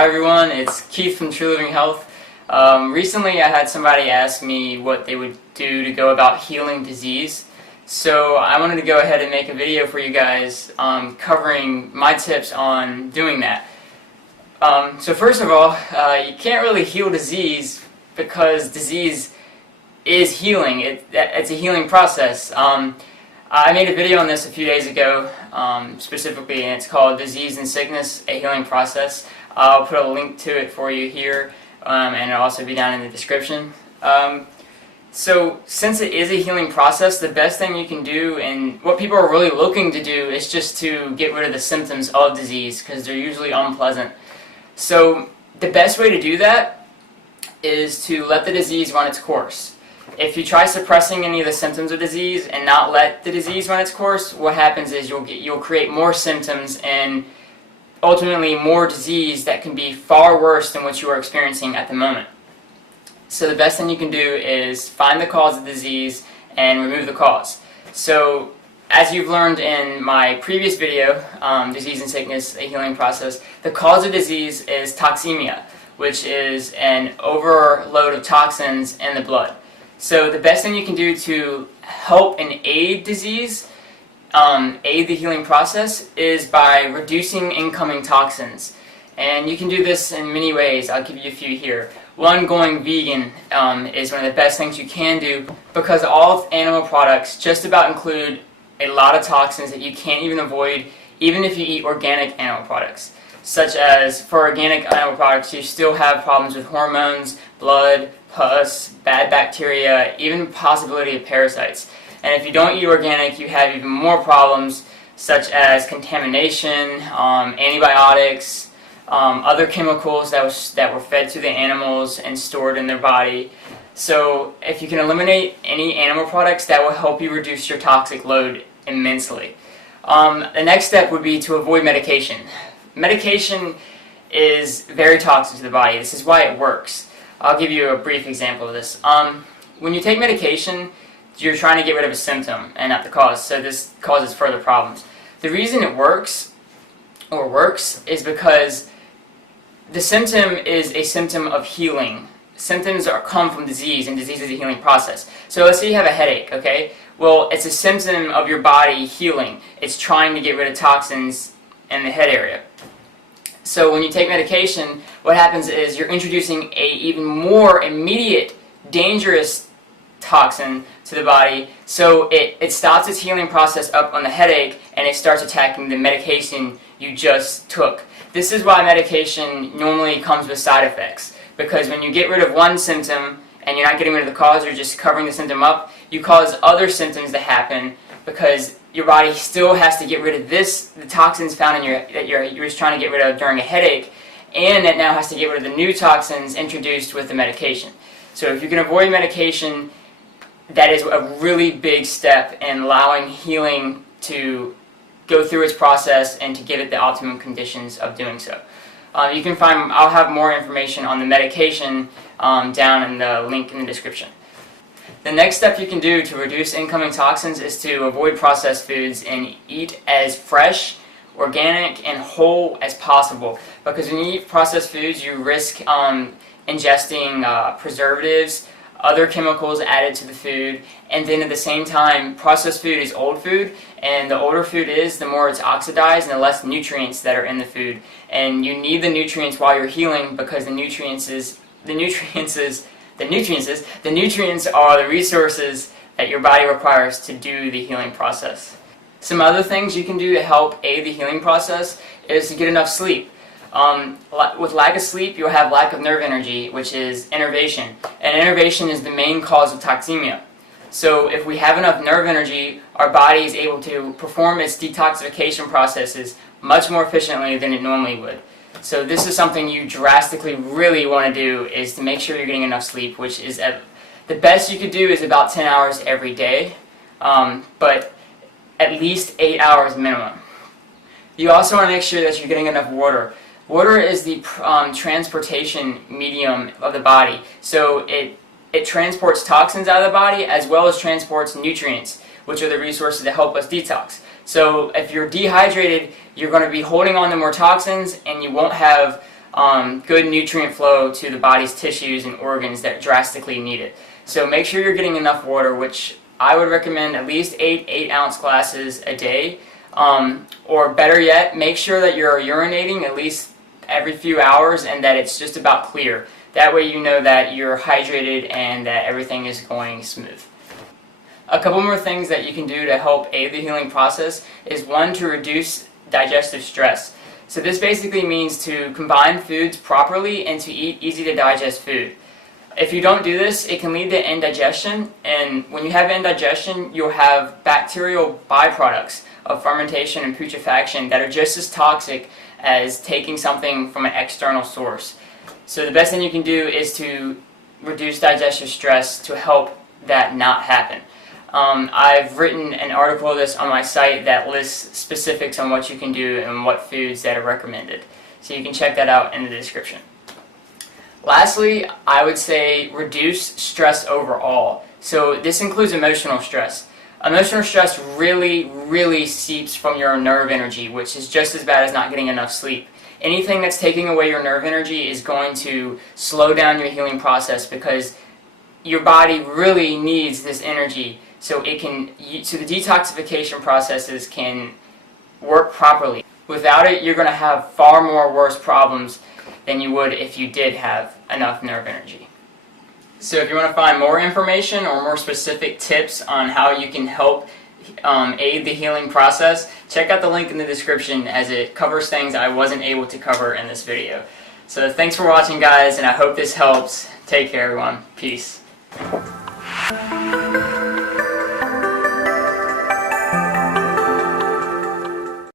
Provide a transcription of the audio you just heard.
Hi everyone, it's Keith from True Living Health. Recently I had somebody ask me what they would do to go about healing disease. So I wanted to go ahead and make a video for you guys covering my tips on doing that. So first of all, you can't really heal disease because disease is healing. It's a healing process. I made a video on this a few days ago, specifically, and it's called Disease and Sickness, a Healing Process. I'll put a link to it for you here, and it'll also be down in the description. So since it is a healing process, the best thing you can do, and what people are really looking to do, is just to get rid of the symptoms of disease, because they're usually unpleasant. So the best way to do that is to let the disease run its course. If you try suppressing any of the symptoms of disease and not let the disease run its course, what happens is you'll create more symptoms and ultimately more disease that can be far worse than what you are experiencing at the moment. So the best thing you can do is find the cause of the disease and remove the cause. So as you've learned in my previous video, Disease and Sickness, a Healing Process, the cause of disease is toxemia, which is an overload of toxins in the blood. So the best thing you can do to help and aid disease, aid the healing process, is by reducing incoming toxins. And you can do this in many ways. I'll give you a few here. One, going vegan is one of the best things you can do, because all animal products just about include a lot of toxins that you can't even avoid even if you eat organic animal products. Such as, for organic animal products, you still have problems with hormones, blood, pus, bad bacteria, even possibility of parasites. And if you don't eat organic, you have even more problems such as contamination, antibiotics, other chemicals that were fed to the animals and stored in their body. So if you can eliminate any animal products, that will help you reduce your toxic load immensely. The next step would be to avoid medication. Medication is very toxic to the body. This is why it works. I'll give you a brief example of this. When you take medication, you're trying to get rid of a symptom and not the cause, so this causes further problems. The reason it works is because the symptom is a symptom of healing. Symptoms come from disease, and disease is a healing process. So let's say you have a headache, okay? Well, it's a symptom of your body healing. It's trying to get rid of toxins in the head area. So when you take medication, what happens is you're introducing a even more immediate, dangerous toxin to the body, so it stops its healing process up on the headache, and it starts attacking the medication you just took. This is why medication normally comes with side effects, because when you get rid of one symptom and you're not getting rid of the cause, you're just covering the symptom up, you cause other symptoms to happen because your body still has to get rid of the toxins found in that you're just trying to get rid of during a headache, and it now has to get rid of the new toxins introduced with the medication. So if you can avoid medication, that is a really big step in allowing healing to go through its process and to give it the optimum conditions of doing so. You can find, I'll have more information on the medication down in the link in the description. The next step you can do to reduce incoming toxins is to avoid processed foods and eat as fresh, organic, and whole as possible. Because when you eat processed foods, you risk ingesting preservatives, other chemicals added to the food, and then at the same time, processed food is old food, and the older food is, the more it's oxidized and the less nutrients that are in the food. And you need the nutrients while you're healing, because the nutrients are the resources that your body requires to do the healing process. Some other things you can do to help aid the healing process is to get enough sleep. With lack of sleep, you'll have lack of nerve energy, which is innervation. And innervation is the main cause of toxemia. So if we have enough nerve energy, our body is able to perform its detoxification processes much more efficiently than it normally would. So this is something you drastically really want to do, is to make sure you're getting enough sleep, which is the best you could do is about 10 hours every day, but at least 8 hours minimum. You also want to make sure that you're getting enough water. Water is the transportation medium of the body, so it transports toxins out of the body as well as transports nutrients, which are the resources that help us detox. So if you're dehydrated, you're going to be holding on to more toxins, and you won't have good nutrient flow to the body's tissues and organs that drastically need it. So make sure you're getting enough water, which I would recommend at least 8-ounce glasses a day. Or better yet, make sure that you're urinating at least every few hours and that it's just about clear. That way you know that you're hydrated and that everything is going smooth. A couple more things that you can do to help aid the healing process is one, to reduce digestive stress. So this basically means to combine foods properly and to eat easy to digest food. If you don't do this, it can lead to indigestion, and when you have indigestion, you'll have bacterial byproducts of fermentation and putrefaction that are just as toxic as taking something from an external source. So the best thing you can do is to reduce digestive stress to help that not happen. I've written an article of this on my site that lists specifics on what you can do and what foods that are recommended. So you can check that out in the description. Lastly, I would say reduce stress overall. So this includes emotional stress. Emotional stress really seeps from your nerve energy, which is just as bad as not getting enough sleep. Anything that's taking away your nerve energy is going to slow down your healing process because your body really needs this energy so the detoxification processes can work properly. Without it, you're going to have far more worse problems than you would if you did have enough nerve energy. So if you want to find more information or more specific tips on how you can help aid the healing process, check out the link in the description as it covers things I wasn't able to cover in this video. So thanks for watching, guys, and I hope this helps. Take care, everyone. Peace.